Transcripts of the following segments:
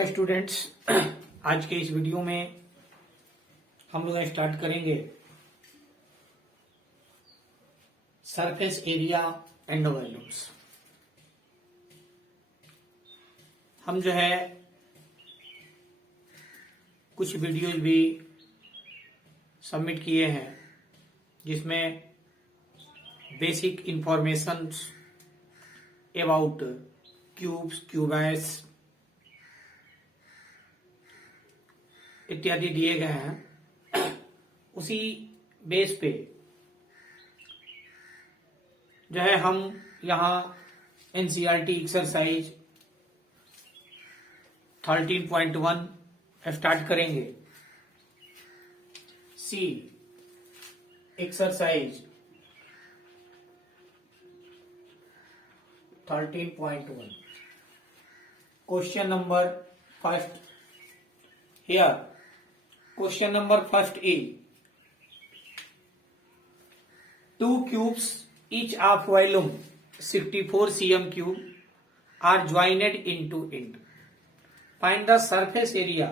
Welcome students. आज के इस वीडियो में हम लोग स्टार्ट करेंगे सरफेस एरिया एंड वॉल्यूम्स। हम जो है कुछ वीडियोज भी सबमिट किए हैं जिसमें बेसिक इंफॉर्मेशन अबाउट क्यूब्स, क्यूबाइड्स इत्यादि दिए गए हैं। उसी बेस पे जो है हम यहाँ एनसीईआरटी एक्सरसाइज 13.1 स्टार्ट करेंगे। See exercise 13.1 question number first here. Question number first is two cubes each of volume 64 cm cube are joined into it. Find the surface area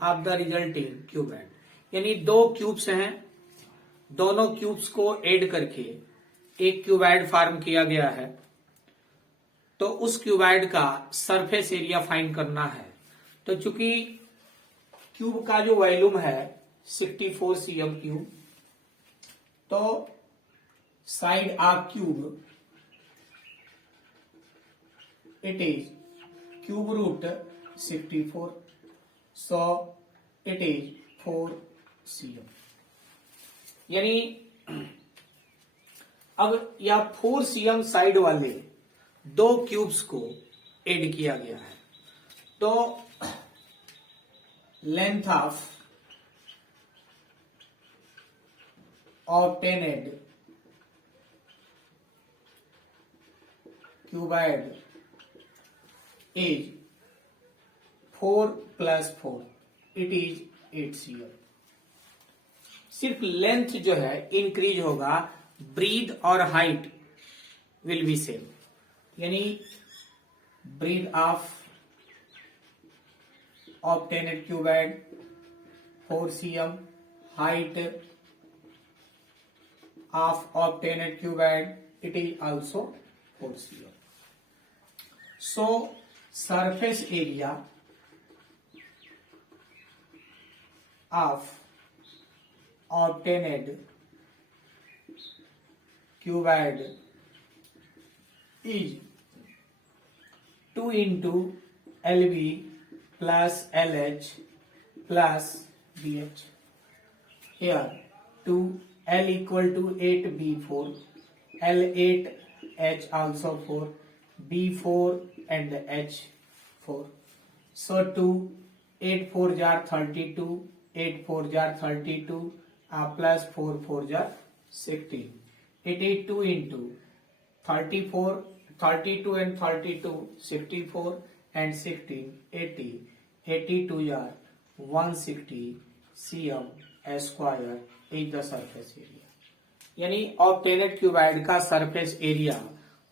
of the resulting cuboid. यानी दो cubes हैं, दोनों cubes को add करके एक cuboid form किया गया है, तो उस क्यूबाइड का सरफेस एरिया फाइंड करना है। तो चूंकि क्यूब का जो वॉल्यूम है 64 cm क्यूब, तो side of cube it is cube root 64, so it is 4 cm। यानी अब यह 4 cm साइड वाले दो क्यूब्स को ऐड किया गया है, तो length of obtained cuboid is 4 plus 4, it is 8 cm। सिर्फ लेंथ जो है इंक्रीज होगा, ब्रीथ और हाइट विल बी सेम। यानी breathe of obtained cuboid 4 cm, height of obtained cuboid it is also 4 cm। So surface area of obtained cuboid is 2 into LB plus LH plus BH। Here 2 L equal to 8 B4, L 8 H also 4, B4 and H 4, so 2 8 4 jar 32, 8 4 jar 32 plus 4 4 jar 16, it is 2 into 34, 32 and 32 64 and 16 80, 82 jar 160 cm square is the surface area। यानी ऑब्टेनेड cuboid का surface area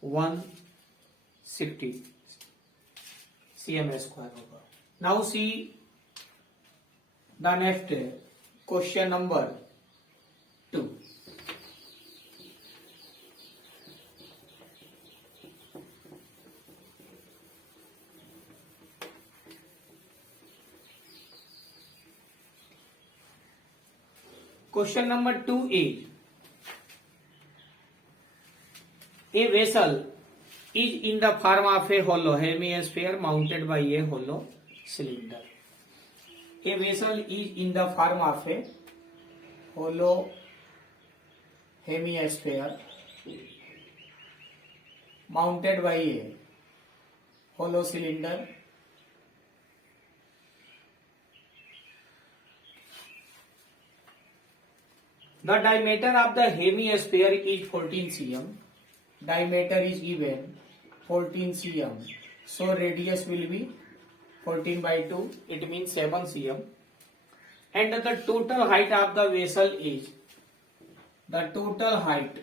160 cm square होगा। Now see the next question number 2। Question number 2 is a vessel is in the form of a hollow hemisphere mounted by a hollow cylinder। A vessel is in the form of a hollow hemisphere mounted by a hollow cylinder। The diameter of the hemisphere is 14 cm. Diameter is given 14 cm. So radius will be 14 by 2. It means 7 cm. And the total height of the vessel is, the total height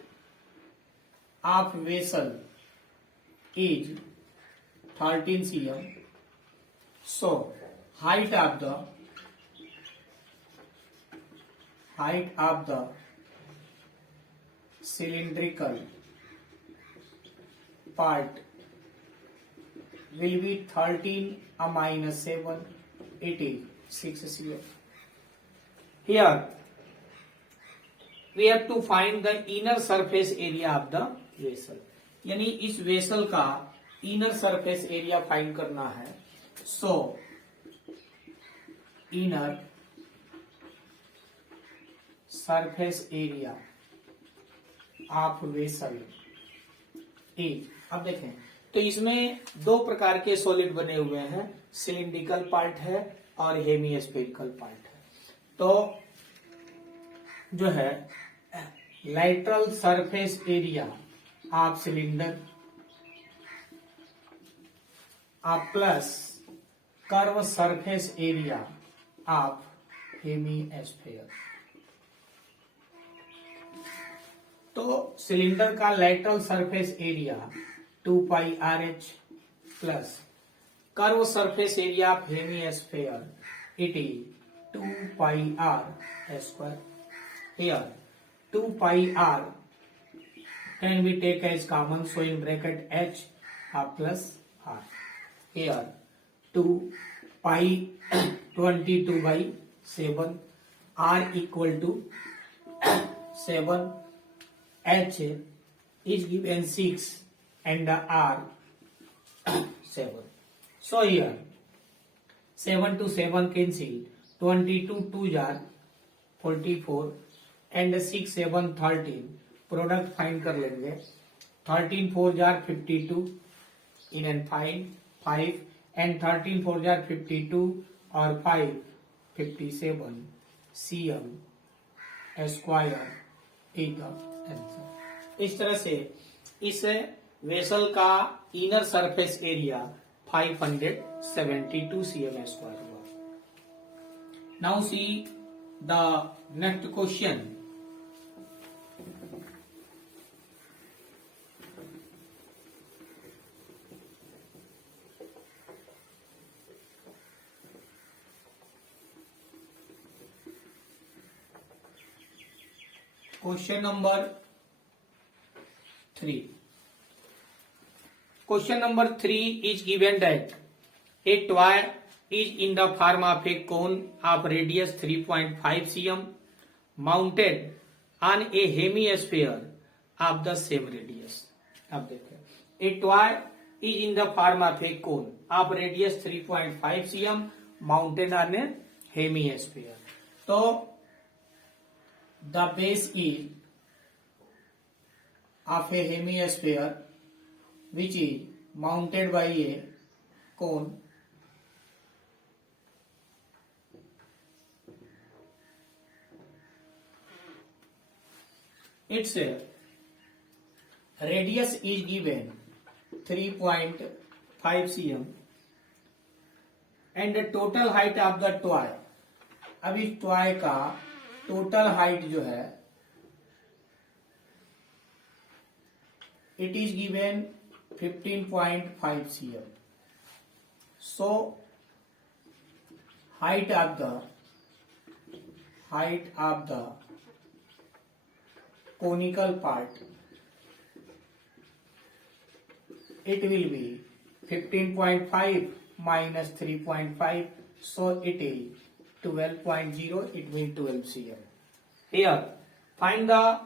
of vessel is 13 cm. So height of the cylindrical part will be 13 minus 7, it is 6 cm. Here we have to find the inner surface area of the vessel. यानी इस vessel का inner surface area find करना है. सो inner surface area of vessel is. अब देखें तो इसमें दो प्रकार के सॉलिड बने हुए हैं, सिलिंड्रिकल पार्ट है और हेमिस्फेरिकल पार्ट है. तो जो है lateral surface area of cylinder plus curve surface area of hemisphere. तो सिलेंडर का lateral surface area 2 pi R H plus curve surface area of hemisphere it is 2 pi are square. Here 2 pi r can be taken as common, so in bracket h plus r. Here 2 pi 22 by 7 r equal to 7, h is given 6 and r 7. So here 7 to 7 cancel, 22 2 are 44 and 6 7 13 product find कर लेंगे. 13 4 जार 52 इन and 5 and 13 4 जार 52 और 5 57 cm square is the answer. इस तरह से इस वेसल का inner surface area 572 cm square हुआ. Now see the next question. Question number 3. Question number 3 is given that a toy is in the form of a cone of radius 3.5 cm mounted on a hemisphere of the same radius. अब देखिए a toy is in the form of a cone of radius 3.5 cm mounted on a hemisphere. तो the base is of a hemisphere which is mounted by a cone. Its radius is given 3.5 cm and the total height of the toy. अब इस toy का total height जो है it is given 15.5 cm. So height of the conical part it will be 15.5 minus 3.5, so it is 12.0, it means 12 cm. Here find the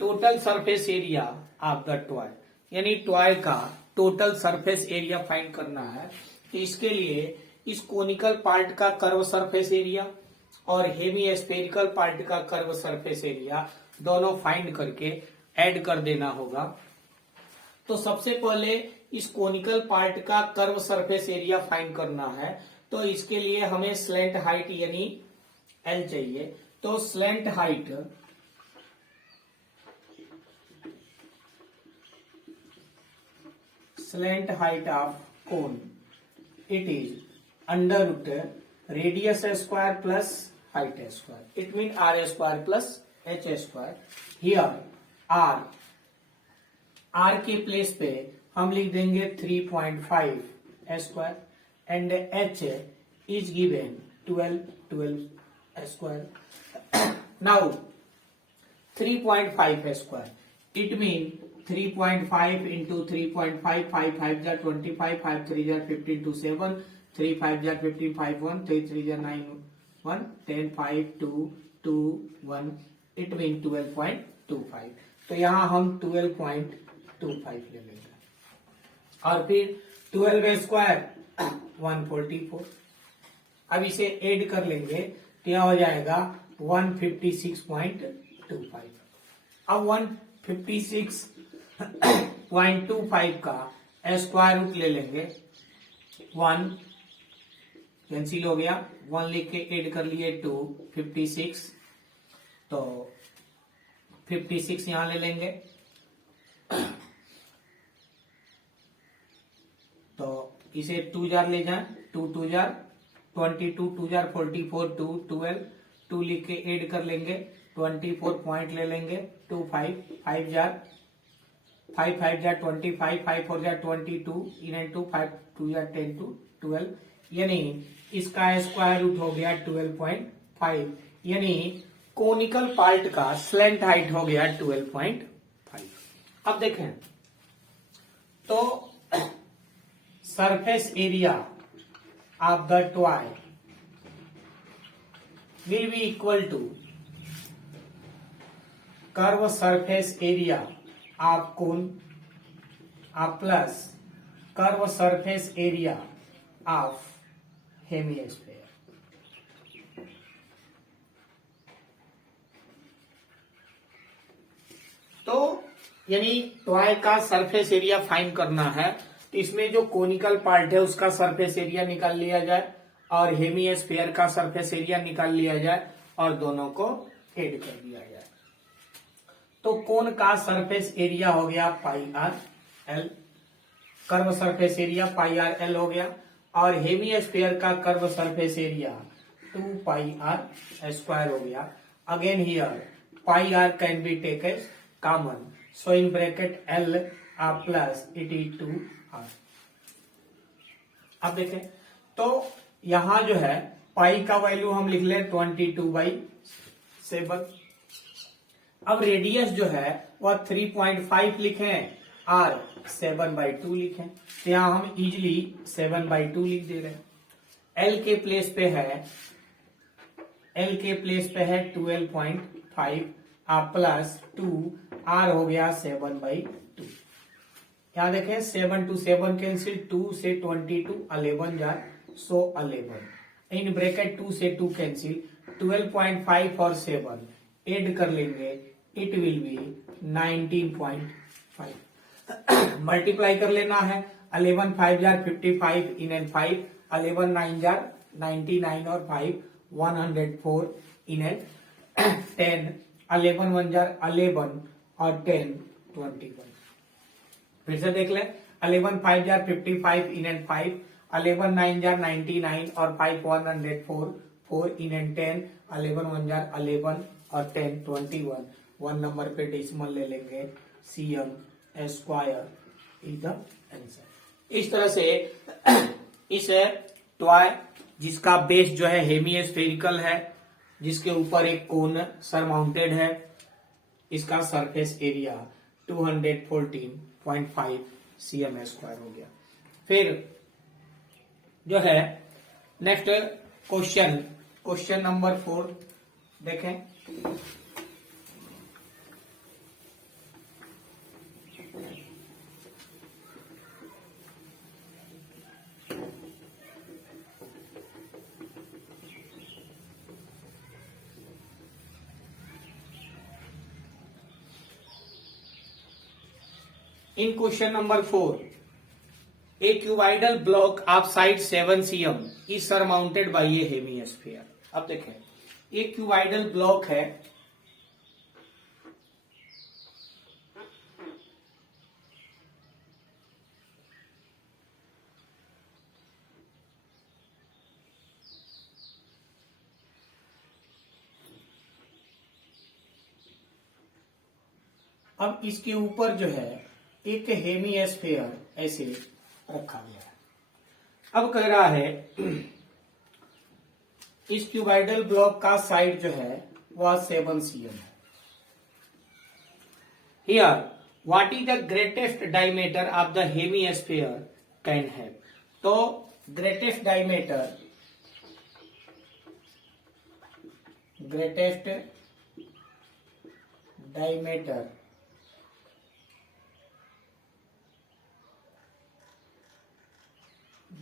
total surface area of the toy. यानी toy का total surface area find करना है. तो इसके लिए इस conical part का curve surface area और हेमिस्फेरिकल पार्ट का कर्व सरफेस एरिया दोनों फाइंड करके ऐड कर देना होगा. तो सबसे पहले इस कोनिकल पार्ट का कर्व सरफेस एरिया फाइंड करना है. तो इसके लिए हमें स्लैंट हाइट यानी एल चाहिए. तो slant height of cone it is under root radius square plus height square. It mean R square plus H square. Here R के प्लेस पे हम लिख देंगे 3.5 square and H is given 12 square. Now 3.5 square. It means 3.5 into 3.5, 5 5 jar 25, 5 3 jar 15 to 7, 3 5 jar 15, 5 1, 3 3 jar 9 1, 10 5 2 2 1. It means 12.25. तो यहाँ हम 12.25 ले लेंगे और फिर 12 स्क्वायर 144. अब इसे ऐड कर लेंगे तो यह हो जाएगा 156.25. अब 156.25 का स्क्वायर रूट ले लेंगे. 1 कैंसिल हो गया, 1 लिख के ऐड कर लिए 2 56. तो 56 यहां ले लेंगे तो इसे 2 जार ले जाए, 2 2 जार 22, 2 जार 44, 2 12, 2 लिख के ऐड कर लेंगे 24 पॉइंट ले लेंगे 2 5 5 jar 5 5 jar 25, 5 4 jar 22 in 2 5 2 jar 10 to 12. यानी इसका स्क्वायर रूट हो गया 12.5. यानी कोनिकल पार्ट का स्लैंट हाइट हो गया 12.5. अब देखें तो surface area of the toy will be equal to curve surface area of cone plus curve surface area of hemisphere. तो यानी टॉय का सरफेस एरिया फाइंड करना है तो इसमें जो कोनिकल पार्ट है उसका सरफेस एरिया निकाल लिया जाए और हेमिस्फीयर का सरफेस एरिया निकाल लिया जाए और दोनों को ऐड कर दिया जाए. तो कोन का सरफेस एरिया हो गया pi r l, curve surface area pi r l हो गया और हेमिस्फीयर का curve surface area 2 pi are square हो गया. Again here pi r can be take as common, so in bracket l plus it is 2 r. अब देखें तो यहां जो है पाई का वैल्यू हम लिख ले 22/7. अब रेडियस जो है वह 3.5 लिखे और 7/2 लिखे तो यहां हम इजिली 7/2 लिख दे रहे हैं. एल के प्लेस पे है 12.5 प्लस 2 आर हो गया 7/2. यहाँ देखें 7 to 7 कैंसिल, 2 से 22 11 जार सो 11 इन ब्रैकेट 2 से 2 कैंसिल, 12.5 और 7 ऐड कर लेंगे इट विल बी 19.5. मल्टीप्लाई कर लेना है 11 5 जार 55 इन एंड 5, 11 9 जार 99 और 5 104 इन एंड 10, 11 1 जार 11 और 10 21. फिर से देख लें 11 5 जार 55 इन एंड 5, 11 9 जार 99 और 5 104, 4 इन एंड 10, 11 1 जार 11 और 10 21. 1 नंबर पे डेसिमल ले लेंगे, cm square is the answer. इस तरह से इस टॉय जिसका बेस जो है हेमिस्फेरिकल है, जिसके ऊपर एक कोन सरमाउंटेड है, इसका सरफेस एरिया 214.5 cm स्क्वायर हो गया. फिर जो है नेक्स्ट क्वेश्चन नंबर 4 देखें. In question number 4, a cuboidal block of side 7 cm is surmounted by a hemisphere. अब देखें एक क्यूबाइडल ब्लॉक है, अब इसके ऊपर जो है एक हेमिस्फीयर ऐसे रखा गया है. अब कह रहा है इस क्यूबाइडल ब्लॉक का साइड जो है वह 7 cm है। Here what is the greatest diameter of the hemisphere can have. तो greatest diameter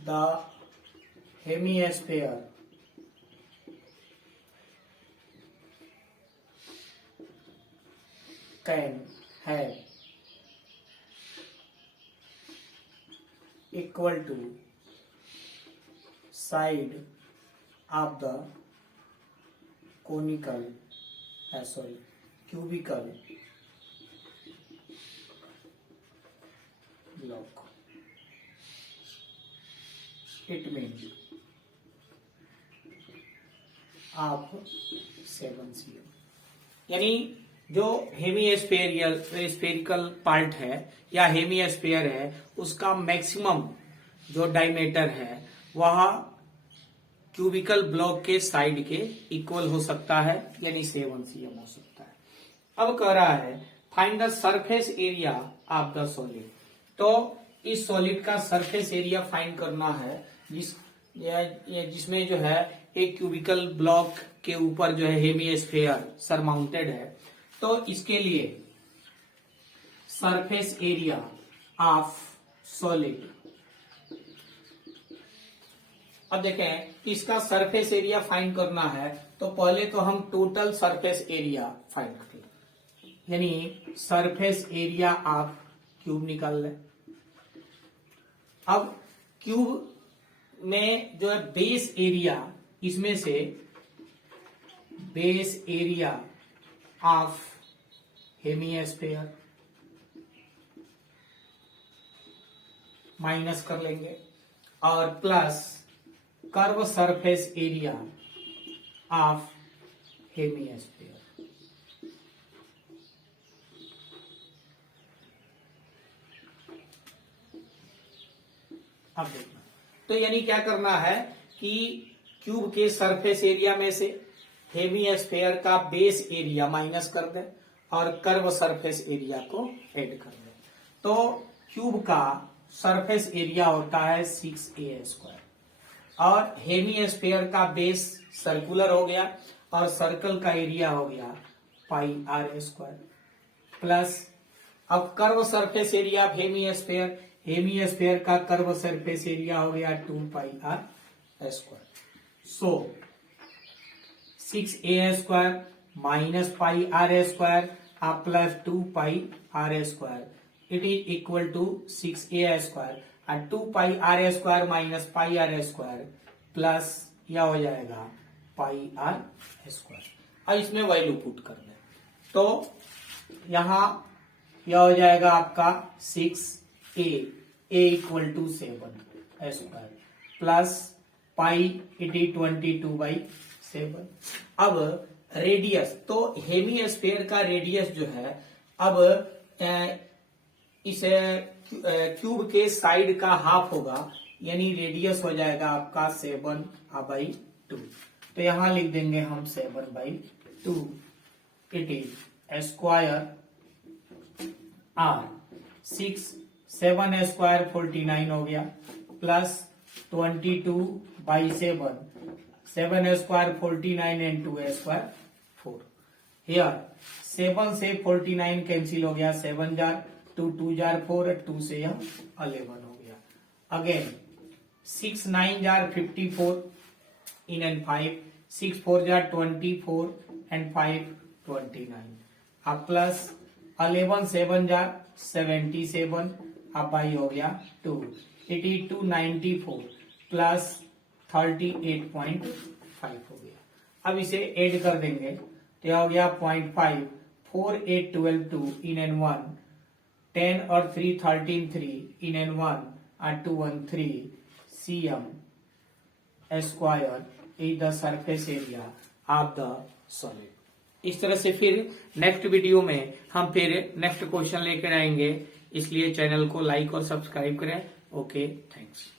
the hemisphere can have equal to side of the cubical block. It means of 7 cm। यानी जो spherical part है या hemisphere है उसका maximum जो diameter है वह क्यूबिकल ब्लॉक के साइड के इक्वल हो सकता है, यानी 7 cm हो सकता है। अब कह रहा है find the surface area of the solid. तो इस सॉलिड का सरफेस एरिया फाइंड करना है जिसमें जो है एक क्यूबिकल ब्लॉक के ऊपर जो है हेमिस्फीयर सरमाउंटेड है। तो इसके लिए सरफेस एरिया ऑफ सॉलिड, अब देखें इसका सरफेस एरिया फाइंड करना है तो पहले तो हम टोटल सरफेस एरिया फाइंड करें, यानी सरफेस एरिया ऑफ क्यूब निकाल लें। अब क्यूब में जो है बेस एरिया, इसमें से base area of hemisphere minus कर लेंगे और plus curve surface area of hemisphere. अब देखना तो यानी क्या करना है कि क्यूब के सरफेस एरिया में से हेमिस्फीयर का बेस एरिया माइनस कर दें और कर्व सरफेस एरिया को ऐड कर दें। तो क्यूब का सरफेस एरिया होता है 6a² और हेमिस्फीयर का बेस सर्कुलर हो गया और सर्कल का एरिया हो गया πr² प्लस अब curve surface area of hemisphere का कर्व सरफेस एरिया हो गया 2πr²। So 6a² minus πr² plus 2πr², it is equal to 6a² और 2πr² माइनस πr² प्लस यह हो जाएगा πr²। अब इसमें वैल्यू पुट कर दें तो यहां यह हो जाएगा आपका 6a equal to 7² plus pi it is 22/7। अब रेडियस, तो हेमिस्फीयर का रेडियस जो है अब इस क्यूब के साइड का हाफ होगा, यानी रेडियस हो जाएगा आपका 7/2। तो यहां लिख देंगे हम 7/2। इट इज स्क्वायर r 7² 49 हो गया प्लस 22/7, 7² 49 एंड 2² 4। हियर 7 से 49 कैंसिल हो गया, 7 जार 2 2 जार 4, 2 से यह 11 हो गया। Again 6 9 jar 54 in and 5, 6 4 jar 24 and 5 29। अब प्लस 11 7 जार 77, अब भाई हो गया 2, इट इज 294 प्लस 38.5 हो गया। अब इसे ऐड कर देंगे तो यह हो गया 0.5, 4 8 12 2 इन एंड 1, 10 और 3 13 3 इन एंड 1 और 2 1 3 cm square is the surface area of the solid. इस तरह से फिर नेक्स्ट वीडियो में हम फिर नेक्स्ट क्वेश्चन लेकर आएंगे, इसलिए चैनल को लाइक और सब्सक्राइब करें। Okay, thanks.